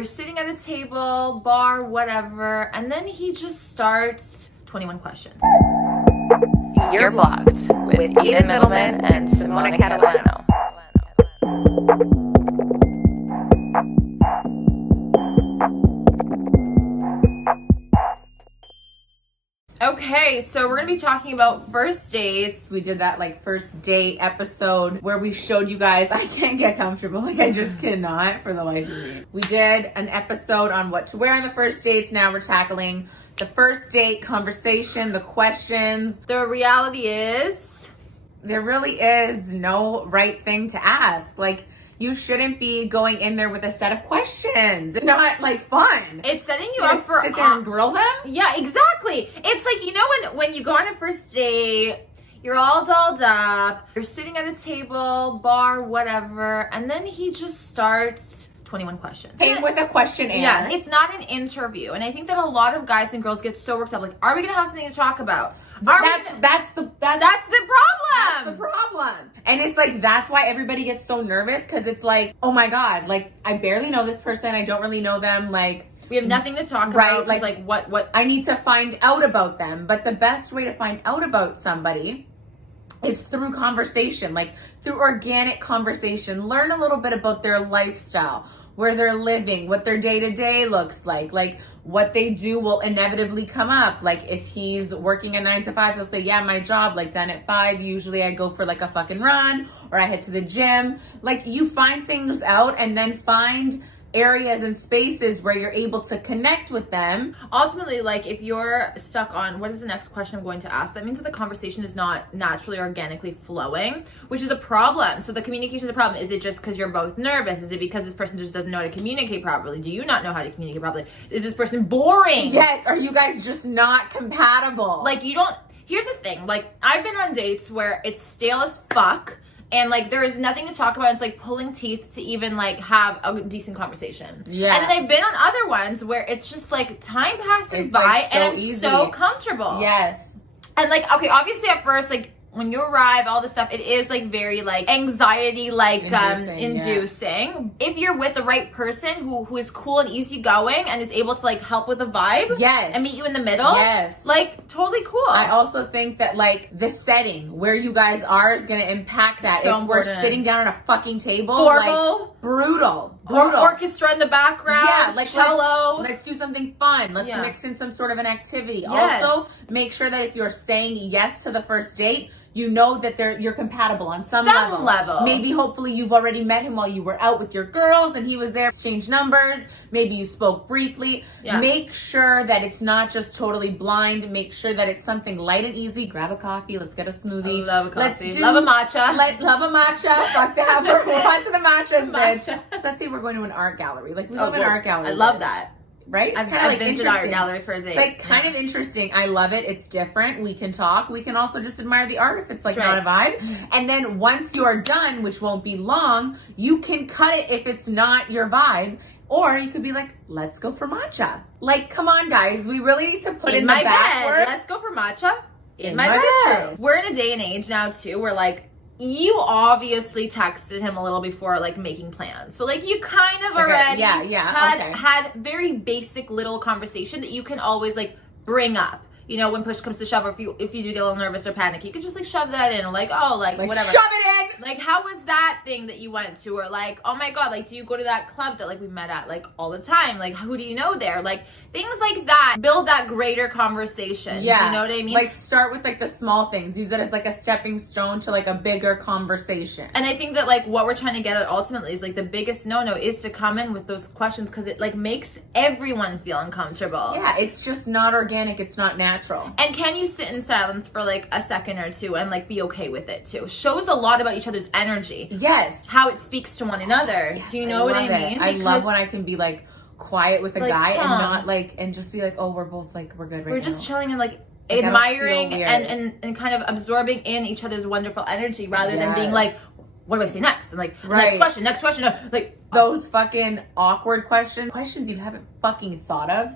You're sitting at a table, bar, whatever, and then he just starts 21 questions. You're Blocked with Eden Middleman and Simona Catalano. Okay, so we're gonna be talking about first dates. We did that first date episode where we showed you guys I can't get comfortable. I just cannot for the life of me. We did an episode on what to wear on the first dates. Now we're tackling the first date conversation, the questions. The reality is there really is no right thing to ask. You shouldn't be going in there with a set of questions. It's not fun. It's setting you up for sit there and grill them. Yeah, exactly. It's when you go on a first date, you're all dolled up, you're sitting at a table, bar, whatever, and then he just starts 21 questions. Came with a questionnaire. Yeah, it's not an interview. And I think that a lot of guys and girls get so worked up. Are we gonna have something to talk about? That's the problem. That's the problem. And it's that's why everybody gets so nervous, because it's oh my God, I barely know this person. I don't really know them. We have nothing to talk right, about. What I need to find out about them. But the best way to find out about somebody is through conversation, through organic conversation. Learn a little bit about their lifestyle, where they're living, what their day-to-day looks like what they do will inevitably come up. If he's working a 9 to 5, he'll say, yeah, my job, done at 5. Usually I go for a fucking run, or I head to the gym. You find things out, and then find areas and spaces where you're able to connect with them. Ultimately, if you're stuck on what is the next question I'm going to ask, that means that the conversation is not naturally organically flowing, which is a problem. So the communication is a problem. Is it just because you're both nervous? Is it because this person just doesn't know how to communicate properly? Do you not know how to communicate properly? Is this person boring? Yes. Are you guys just not compatible? Here's the thing. I've been on dates where it's stale as fuck, and there is nothing to talk about. It's pulling teeth to even have a decent conversation. Yeah. And then I've been on other ones where it's just time passes by so and I'm easy. so comfortable. Yes. And okay, obviously at first, when you arrive, all this stuff, it is very anxiety inducing. If you're with the right person who is cool and easygoing and is able to help with the vibe, yes, and meet you in the middle, yes, totally cool. I also think that the setting where you guys are is going to impact that. So if important. We're sitting down at a fucking table, formal, brutal, orchestra in the background, yeah, cello. Let's do something fun. Let's mix in some sort of an activity. Yes. Also, make sure that if you're saying yes to the first date, you know that you're compatible on some level. Maybe hopefully you've already met him while you were out with your girls and he was there, exchanged numbers. Maybe you spoke briefly. Yeah. Make sure that it's not just totally blind. Make sure that it's something light and easy. Grab a coffee. Let's get a smoothie. I love a coffee. Love a matcha. Love a matcha. Fuck that. We're on to the matchas, bitch. Let's say we're going to an art gallery. We love an art gallery. I love that. Right? It's I've been to the art gallery for a date. It's kind of interesting. I love it. It's different. We can talk. We can also just admire the art if it's not a vibe. And then once you're done, which won't be long, you can cut it if it's not your vibe. Or you could be let's go for matcha. Come on, guys. We really need to put in the back work. Let's go for matcha in my bedroom. We're in a day and age now, too, where you obviously texted him a little before making plans. So you kind of already had very basic little conversation that you can always bring up. When push comes to shove, or if you do get a little nervous or panic, you can just shove that in, whatever. Shove it in! How was that thing that you went to? Or oh my God, do you go to that club that we met at all the time? Who do you know there? Things like that. Build that greater conversation. Yeah. You know what I mean? Start with the small things. Use it as a stepping stone to a bigger conversation. And I think that what we're trying to get at ultimately is the biggest no-no is to come in with those questions, because it makes everyone feel uncomfortable. Yeah, it's just not organic. It's not natural. And can you sit in silence for a second or two and be okay with it too? Shows a lot about each other's energy. Yes. How it speaks to one another. Yes, do you know what I mean? I love when I can be quiet with a guy and not and just be oh, we're both we're good right now. We're just chilling and admiring and kind of absorbing in each other's wonderful energy, rather than being what do I say next? And next question. Those fucking awkward questions you haven't fucking thought of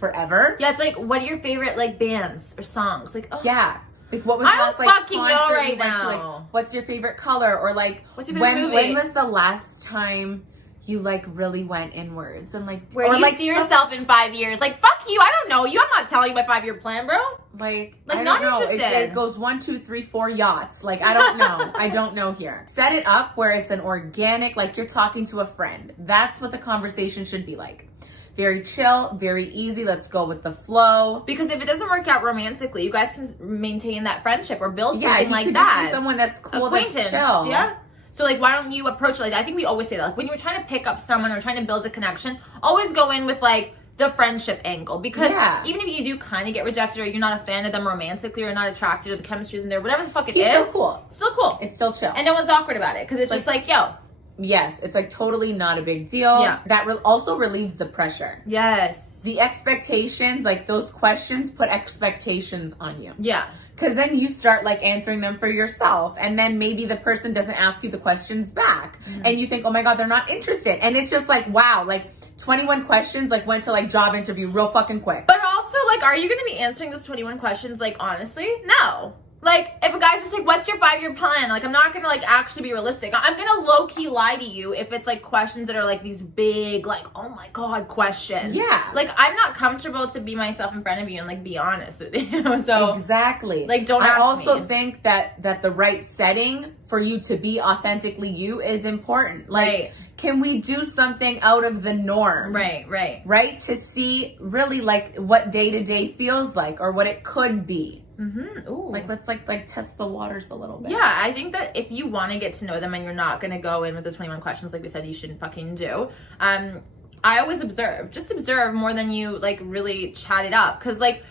forever. Yeah, it's what are your favorite bands or songs? Yeah. What was the last fucking concert know right you went now. To? What's your favorite color? Or what's your favorite movie? When was the last time you like really went inwards and like where do you see yourself in 5 years? Like, fuck you, I don't know you. I'm not telling you my 5-year plan, bro. Like not interested. It goes 1, 2, 3, 4 yachts. Like, I don't know. I don't know here. Set it up where it's an organic, like you're talking to a friend. That's what the conversation should be like. Very chill, very easy. Let's go with the flow. Because if it doesn't work out romantically, you guys can maintain that friendship or build something like that. Yeah, just be someone that's cool, that's chill. Yeah. So, like, why don't you approach it like that? I think we always say that. Like, when you're trying to pick up someone or trying to build a connection, always go in with, like, the friendship angle. Because even if you do kind of get rejected or you're not a fan of them romantically or not attracted or the chemistry isn't there, whatever the fuck it is. Still cool. Still cool. It's still chill. And no one's awkward about it because it's just like, yo. Yes, it's like totally not a big deal. Yeah. That also relieves the pressure. Yes. The expectations, like those questions put expectations on you. Yeah. Because then you start like answering them for yourself. And then maybe the person doesn't ask you the questions back. And you think, oh my God, they're not interested. And it's just like, wow, like 21 questions like went to like job interview real fucking quick. But also like, are you going to be answering those 21 questions like honestly? No. Like, if a guy's just like, what's your 5-year plan? Like, I'm not going to, like, actually be realistic. I'm going to low-key lie to you if it's, like, questions that are, like, these big, like, oh, my God, questions. Yeah. Like, I'm not comfortable to be myself in front of you and, like, be honest with you. So exactly. Like, don't ask me. I also think that the right setting for you to be authentically you is important. Like, can we do something out of the norm? Right? To see really, like, what day-to-day feels like or what it could be. Ooh. Like, let's like test the waters a little bit. Yeah, I think that if you want to get to know them and you're not going to go in with the 21 questions like we said you shouldn't fucking do, I always observe. Just observe more than you, like, really chat it up. Because, like,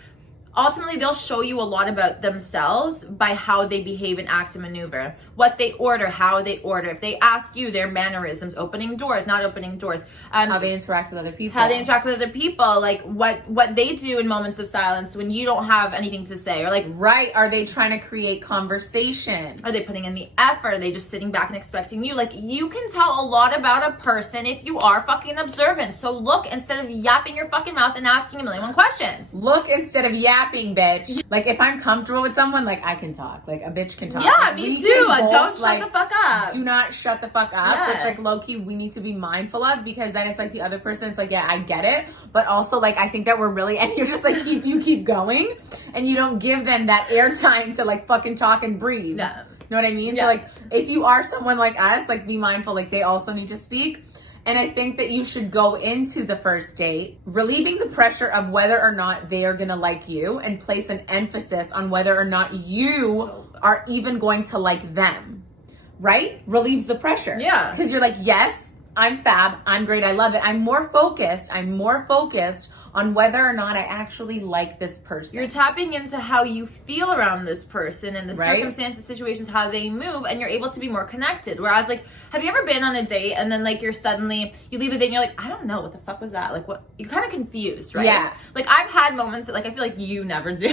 ultimately they'll show you a lot about themselves by how they behave and act and maneuver. What they order, how they order. If they ask you their mannerisms, opening doors, not opening doors. How they interact with other people. Like what they do in moments of silence when you don't have anything to say. Or like, right, are they trying to create conversation? Are they putting in the effort? Are they just sitting back and expecting you? Like, you can tell a lot about a person if you are fucking observant. So look instead of yapping your fucking mouth and asking a million questions. Look instead of yapping, bitch. Like, if I'm comfortable with someone, like, I can talk. Like, a bitch can talk. Yeah, like, me too. Don't shut the fuck up. Do not shut the fuck up. Yeah. Which, like, low-key, we need to be mindful of, because then it's like the other person, it's like, yeah, I get it. But also, like, I think that we're really, and you're just like, you keep going, and you don't give them that airtime to, like, fucking talk and breathe. Yeah. You know what I mean? Yeah. So, like, if you are someone like us, like, be mindful, like, they also need to speak. And I think that you should go into the first date relieving the pressure of whether or not they are going to like you, and place an emphasis on whether or not you are even going to like them, right? Relieves the pressure. Yeah. Because you're like, yes, I'm fab, I'm great, I love it. I'm more focused on whether or not I actually like this person. You're tapping into how you feel around this person and the circumstances, situations, how they move, and you're able to be more connected. Whereas, like, have you ever been on a date and then, like, you leave the date and you're like, I don't know, what the fuck was that? Like, what? You're kind of confused, right? Yeah. Like, I've had moments that, like, I feel like you never do.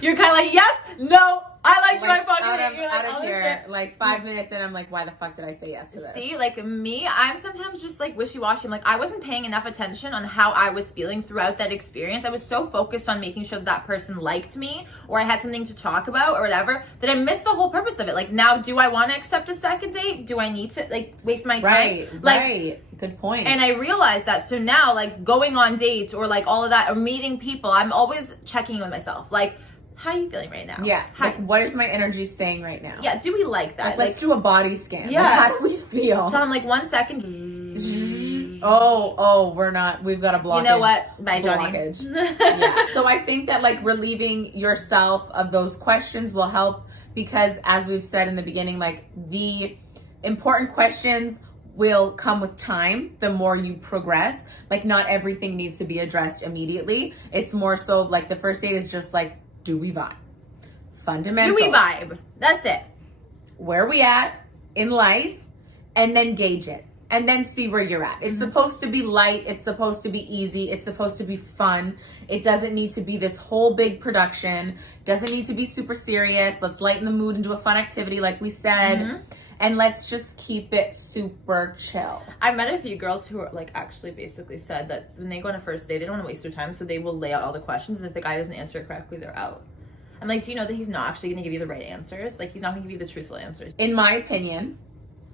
You're kind of like, yes, no, I like you, I fucking hate you. Out of here, like 5 minutes in, I'm like, why the fuck did I say yes to this? See, like me, I'm sometimes just like wishy-washy. I'm like, I wasn't paying enough attention on how I was feeling throughout that experience. I was so focused on making sure that person liked me or I had something to talk about or whatever that I missed the whole purpose of it. Like, now, do I want to accept a second date? Do I need to, like, waste my time? Right. Good point. And I realized that. So now, like, going on dates or like all of that or meeting people, I'm always checking in with myself. Like, how are you feeling right now? Yeah. Like, what is my energy saying right now? Yeah. Do we like that? Like, let's do a body scan. Yeah. Like, how do we feel? So I'm like, 1 second. We're not. We've got a blockage. You know what? Bye, Johnny. Yeah. So I think that, like, relieving yourself of those questions will help, because as we've said in the beginning, like, the important questions will come with time the more you progress. Like, not everything needs to be addressed immediately. It's more so like the first date is just like, do we vibe? Fundamentals. Do we vibe? That's it. Where are we at in life? And then gauge it. And then see where you're at. It's supposed to be light. It's supposed to be easy. It's supposed to be fun. It doesn't need to be this whole big production. Doesn't need to be super serious. Let's lighten the mood and do a fun activity like we said. And let's just keep it super chill. I met a few girls who are, like, actually basically said that when they go on a first date, they don't want to waste their time, so they will lay out all the questions, and if the guy doesn't answer it correctly, they're out. I'm like, do you know that he's not actually going to give you the right answers? Like, he's not going to give you the truthful answers. In my opinion,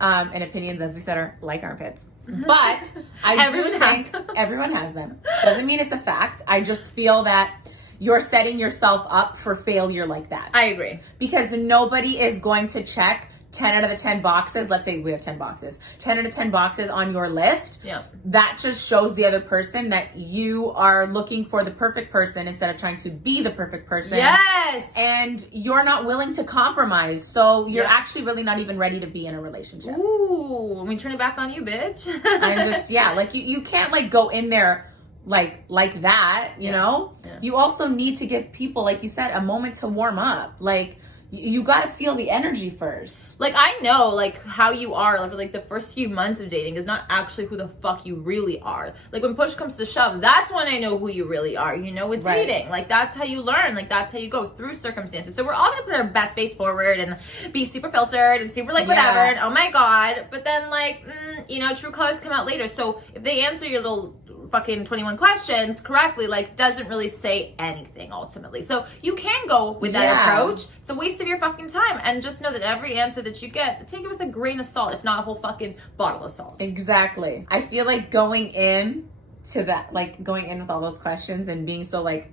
and opinions, as we said, are like armpits. But I do think everyone has them. Doesn't mean it's a fact. I just feel that you're setting yourself up for failure like that. I agree. Because nobody is going to check 10 out of the 10 boxes. Let's say we have 10 boxes. 10 out of 10 boxes on your list. Yeah. That just shows the other person that you are looking for the perfect person instead of trying to be the perfect person. Yes. And you're not willing to compromise. So you're actually really not even ready to be in a relationship. Ooh, let me turn it back on you, bitch. I'm just, like you can't like go in there like that, you know? Yeah. You also need to give people, like you said, a moment to warm up. Like, you got to feel the energy first. Like, I know, like, how you are, like the first few months of dating is not actually who the fuck you really are. Like, when push comes to shove, that's when I know who you really are, you know, with dating. Like, that's how you learn. Like, that's how you go through circumstances. So we're all going to put our best face forward and be super filtered and super, like, whatever. And, oh, my God. But then, like, you know, true colors come out later. So if they answer your little fucking 21 questions correctly, like, doesn't really say anything ultimately. So you can go with that approach. It's a waste of your fucking time, and just know that every answer that you get, take it with a grain of salt, if not a whole fucking bottle of salt. Exactly. I feel like going in to that, like going in with all those questions and being so like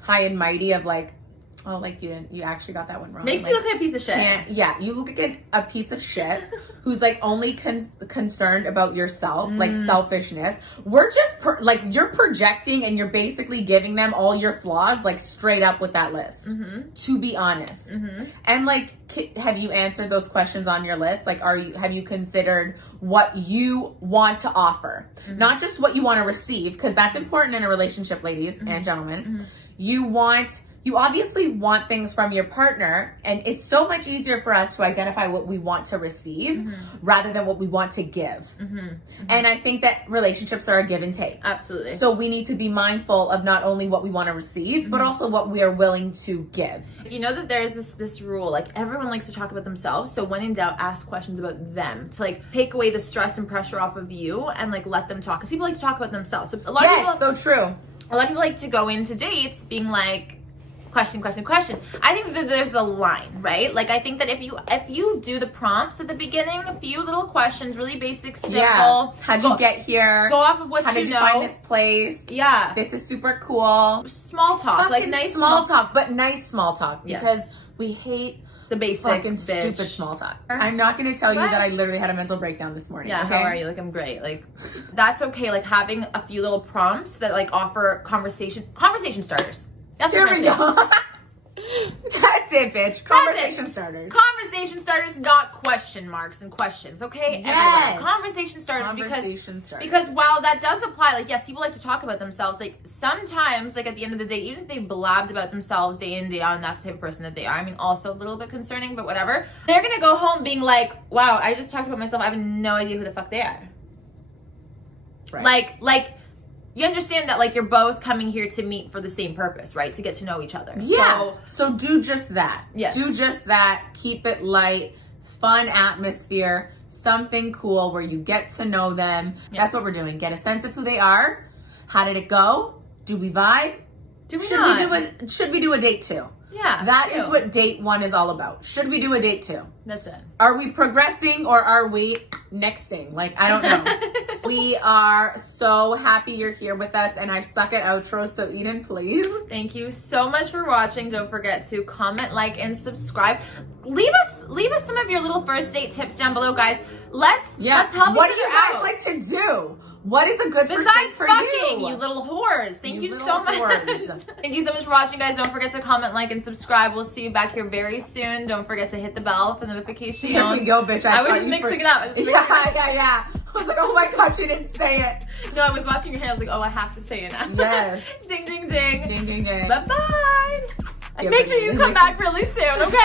high and mighty of like, oh, like you actually got that one wrong. Makes like, you look like a piece of shit. Yeah, you look like a piece of shit who's like only concerned about yourself, like selfishness. We're just you're projecting and you're basically giving them all your flaws, like straight up with that list. To be honest, and like, have you answered those questions on your list? Like, have you considered what you want to offer, not just what you want to receive? Because that's important in a relationship, ladies and gentlemen. You obviously want things from your partner, and it's so much easier for us to identify what we want to receive rather than what we want to give. And I think that relationships are a give and take. Absolutely. So we need to be mindful of not only what we want to receive, but also what we are willing to give. You know that there's this rule, like, everyone likes to talk about themselves, so when in doubt, ask questions about them to like take away the stress and pressure off of you and like let them talk, because people like to talk about themselves. So a lot of people, so true. A lot of people like to go into dates being like, question. I think that there's a line, right? Like, I think that if you do the prompts at the beginning, a few little questions, really basic, simple. Yeah. How'd you get here? Go off of what you know. How did you find this place? Yeah. This is super cool. Small talk. Fucking like nice small talk, but nice small talk. Because we hate the basic fucking stupid small talk. I'm not going to tell you that I literally had a mental breakdown this morning. Yeah, okay? How are you? Like, I'm great. Like, that's okay. Like, having a few little prompts that like offer conversation starters. That's what I'm saying. That's it, bitch. Conversation starters. Conversation starters, not question marks and questions, okay? Yes. Everywhere. Conversation starters, because while that does apply, like, yes, people like to talk about themselves, like, sometimes, like, at the end of the day, even if they blabbed about themselves day in, day out, and that's the type of person that they are, I mean, also a little bit concerning, but whatever, they're gonna go home being like, wow, I just talked about myself, I have no idea who the fuck they are. Right. Like, you understand that, like, you're both coming here to meet for the same purpose, right? To get to know each other. Yeah. So do just that. Yes. Do just that. Keep it light, fun atmosphere, something cool where you get to know them. Yeah. That's what we're doing. Get a sense of who they are. How did it go? Do we vibe? Should we do a date 2? Yeah. That is what date 1 is all about. Should we do a date 2? That's it. Are we progressing or are we nexting? Like, I don't know. We are so happy you're here with us, and I suck at outros, so Eden, please. Thank you so much for watching. Don't forget to comment, like, and subscribe. Leave us some of your little first date tips down below, guys. Let's help. What do you guys like to do? What is a good first date for fucking, you little whores. Thank you so much. Thank you so much for watching, guys. Don't forget to comment, like, and subscribe. We'll see you back here very soon. Don't forget to hit the bell for notifications. Here we go, bitch. I was just mixing it up. Yeah. I was like, oh my God, she didn't say it. No, I was watching your hair. I was like, oh, I have to say it now. Yes. Ding, ding, ding. Ding, ding, ding. Bye-bye. Make sure you come back really soon, okay?